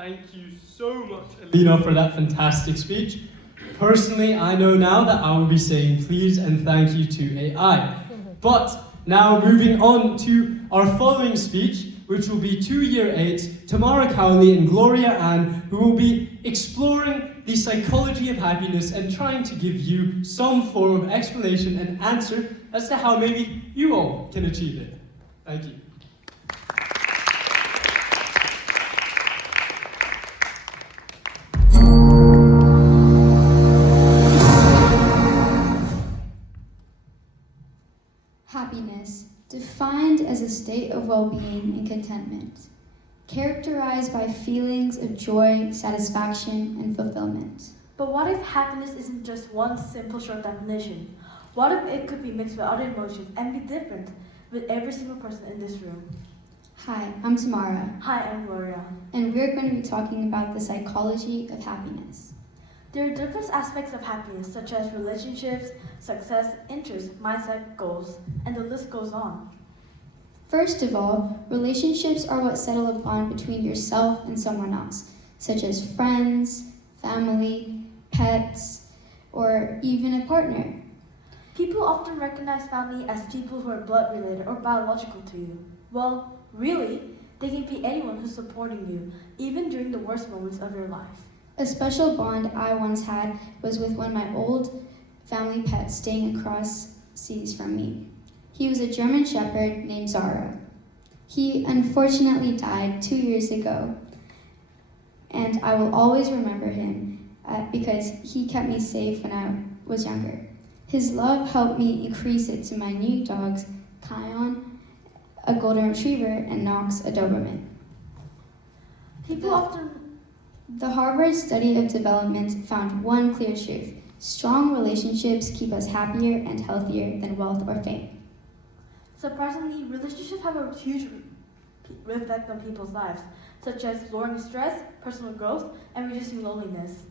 Thank you so much, Alina, for that fantastic speech. Personally, I know now that I will be saying please and thank you to AI. But now moving on to our following speech, which will be 2 Year 8, Tamara, Kowli and Gloria Ann, who will be exploring the psychology of happiness and trying to give you some form of explanation and answer as to how maybe you all can achieve it. Thank you. Happiness, defined as a state of well-being and contentment, characterized by feelings of joy, satisfaction, and fulfillment. But what if happiness isn't just one simple short definition? What if it could be mixed with other emotions and be different with every single person in this room? Hi, I'm Tamara, Hi, I'm Gloria. and we're going to be talking about the psychology of happiness. There are different aspects of happiness, such as relationships, success, interests, mindset, goals, and the list goes on. First of all, relationships are what settle a bond between yourself and someone else, such as friends, family, pets, or even a partner. People often recognize family as people who are blood related or biological to you. Well, really, they can be anyone who's supporting you, even during the worst moments of your life. A special bond I once had was with one of my old family pets staying across seas from me. He was a German Shepherd named Zara. He unfortunately died 2 years ago, and I will always remember him because he kept me safe when I was younger. His love helped me increase it to my new dogs, Kion, a golden retriever, and Knox, a doberman. The Harvard study of development found one clear truth: strong relationships keep us happier and healthier than wealth or fame. Surprisingly, relationships have a huge effect on people's lives, such as lowering stress, personal growth, and reducing loneliness.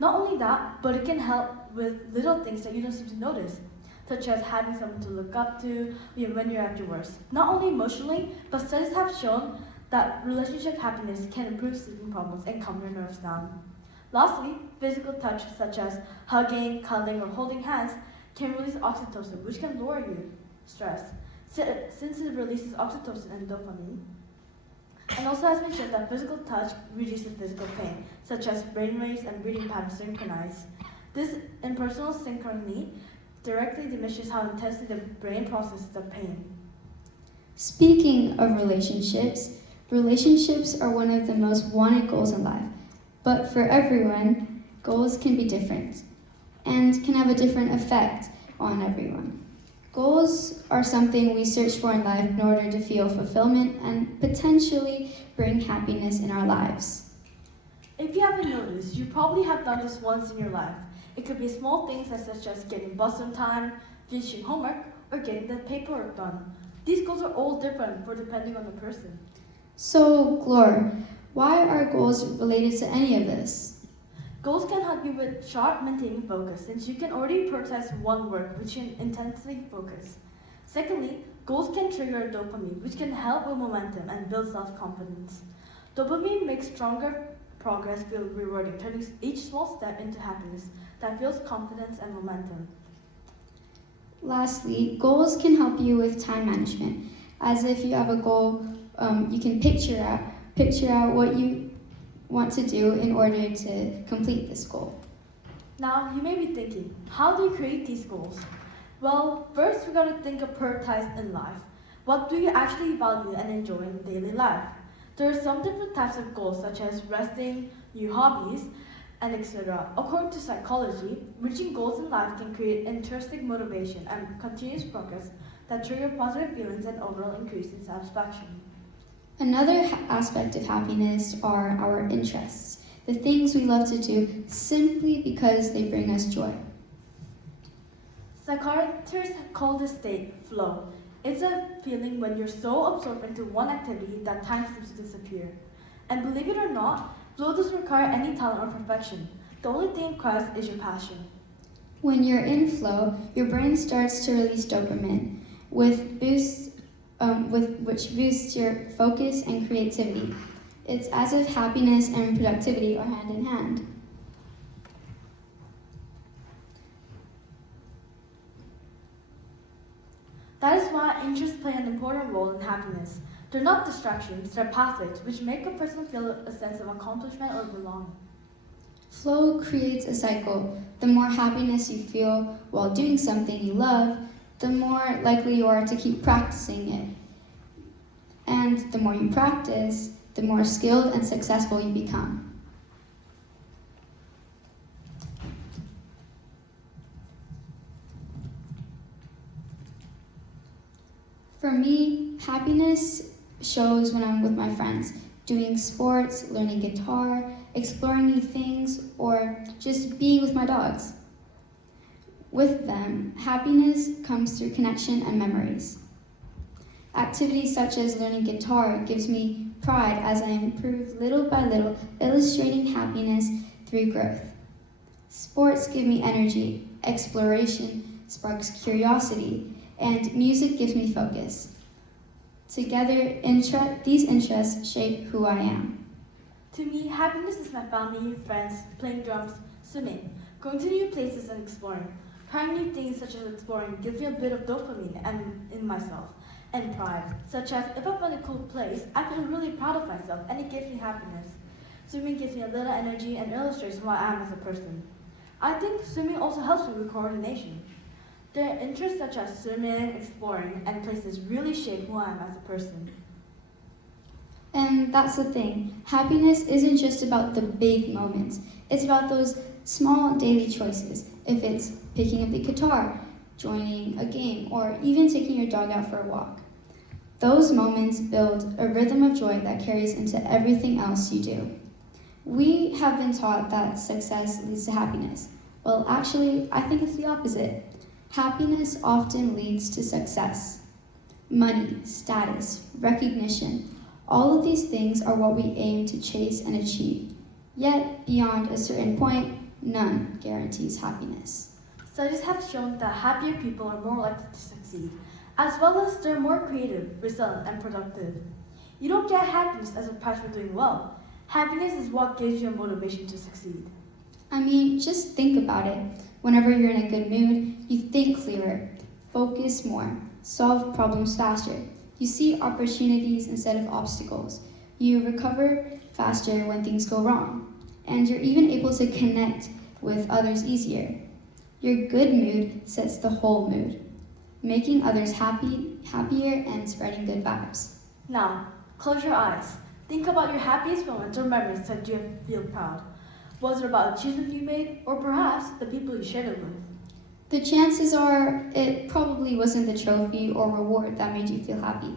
Not only that, but it can help with little things that you don't seem to notice, such as having someone to look up to when you're at your worst. Not only emotionally, but studies have shown that relationship happiness can improve sleeping problems and calm your nerves down. Lastly, physical touch, such as hugging, cuddling, or holding hands, can release oxytocin, which can lower your stress, since it releases oxytocin and dopamine. And also has been shown that physical touch reduces physical pain, such as brain waves and breathing patterns synchronize. This impersonal synchrony directly diminishes how intensely the brain processes the pain. Speaking of relationships, relationships are one of the most wanted goals in life. But for everyone, goals can be different and can have a different effect on everyone. Goals are something we search for in life in order to feel fulfillment and potentially bring happiness in our lives. If you haven't noticed, you probably have done this once in your life. It could be small things such as getting bus on time, finishing homework, or getting the paperwork done. These goals are all different depending on the person. So, Glor, why are goals related to any of this? Goals can help you with sharp maintaining focus, since you can already prioritize one work which can intensely focus. Secondly, goals can trigger dopamine, which can help with momentum and build self-confidence. Dopamine makes stronger progress feel rewarding, turning each small step into happiness that feels confidence and momentum. Lastly, goals can help you with time management. As if you have a goal, you can picture out what you want to do in order to complete this goal. Now, you may be thinking, how do you create these goals? Well, first we got to think of prioritized in life. What do you actually value and enjoy in daily life? There are some different types of goals, such as resting, new hobbies, and etc. According to psychology, reaching goals in life can create intrinsic motivation and continuous progress that trigger positive feelings and overall increase in satisfaction. Another aspect of happiness are our interests, the things we love to do simply because they bring us joy. Psychiatrists call this state flow. It's a feeling when you're so absorbed into one activity that time seems to disappear. And believe it or not, flow doesn't require any talent or perfection. The only thing it requires is your passion. When you're in flow, your brain starts to release dopamine, which boosts your focus and creativity. It's as if happiness and productivity are hand in hand. That is why interests play an important role in happiness. They're not distractions, they're pathways which make a person feel a sense of accomplishment or belonging. Flow creates a cycle. The more happiness you feel while doing something you love, the more likely you are to keep practicing it. And the more you practice, the more skilled and successful you become. For me, happiness shows when I'm with my friends, doing sports, learning guitar, exploring new things, or just being with my dogs. With them, happiness comes through connection and memories. Activities such as learning guitar gives me pride as I improve little by little, illustrating happiness through growth. Sports give me energy, exploration sparks curiosity, and music gives me focus. Together, these interests shape who I am. To me, happiness is my family, friends, playing drums, swimming, going to new places and exploring. Trying new things such as exploring gives me a bit of dopamine in myself, and pride, such as if I'm in a cool place, I feel really proud of myself and it gives me happiness. Swimming gives me a little energy and illustrates who I am as a person. I think swimming also helps me with coordination. Their interests such as swimming, exploring, and places really shape who I am as a person. And that's the thing. Happiness isn't just about the big moments. It's about those small daily choices. If it's picking up the guitar, joining a game, or even taking your dog out for a walk. Those moments build a rhythm of joy that carries into everything else you do. We have been taught that success leads to happiness. Well, actually, I think it's the opposite. Happiness often leads to success. Money, status, recognition, all of these things are what we aim to chase and achieve. Yet, beyond a certain point, none guarantees happiness. Studies have shown that happier people are more likely to succeed, as well as they're more creative, resilient, and productive. You don't get happiness as a prize for doing well. Happiness is what gives you a motivation to succeed. I mean, just think about it. Whenever you're in a good mood, you think clearer, focus more, solve problems faster. You see opportunities instead of obstacles. You recover faster when things go wrong. And you're even able to connect with others easier. Your good mood sets the whole mood, making others happier, and spreading good vibes. Now, close your eyes. Think about your happiest moments or memories that you feel proud. Was it about achievements you made, or perhaps the people you shared it with? The chances are it probably wasn't the trophy or reward that made you feel happy.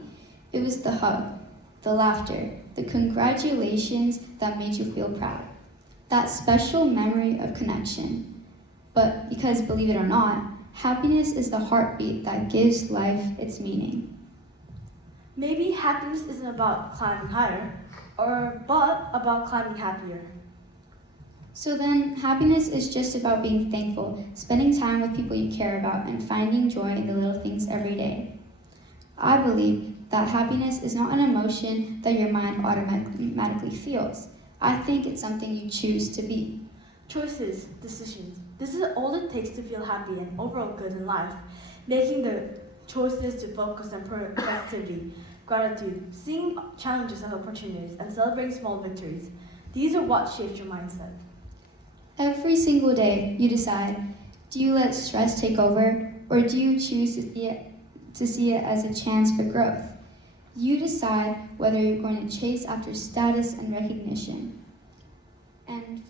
It was the hug, the laughter, the congratulations that made you feel proud. That special memory of connection. But because, believe it or not, happiness is the heartbeat that gives life its meaning. Maybe happiness isn't about climbing higher, but about climbing happier. So then, happiness is just about being thankful, spending time with people you care about, and finding joy in the little things every day. I believe that happiness is not an emotion that your mind automatically feels. I think it's something you choose to be. Choices, decisions. This is all it takes to feel happy and overall good in life. Making the choices to focus on productivity, gratitude, seeing challenges as opportunities, and celebrating small victories. These are what shapes your mindset. Every single day, you decide, do you let stress take over, or do you choose to see it as a chance for growth? You decide whether you're going to chase after status and recognition, and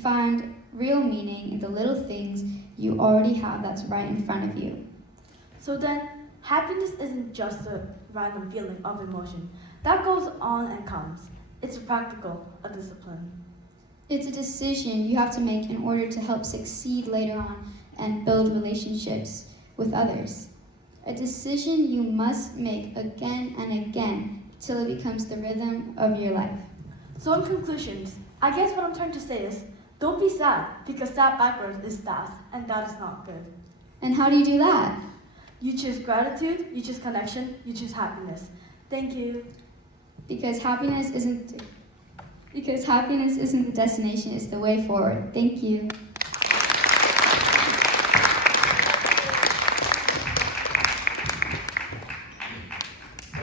find real meaning in the little things you already have that's right in front of you. So then, happiness isn't just a random feeling of emotion that goes on and comes. It's a discipline. It's a decision you have to make in order to help succeed later on and build relationships with others. A decision you must make again and again till it becomes the rhythm of your life. So in conclusions, I guess what I'm trying to say is, don't be sad, because sad backwards is sad, and that is not good. And how do you do that? You choose gratitude, you choose connection, you choose happiness. Thank you. Because happiness isn't the destination, it's the way forward. Thank you.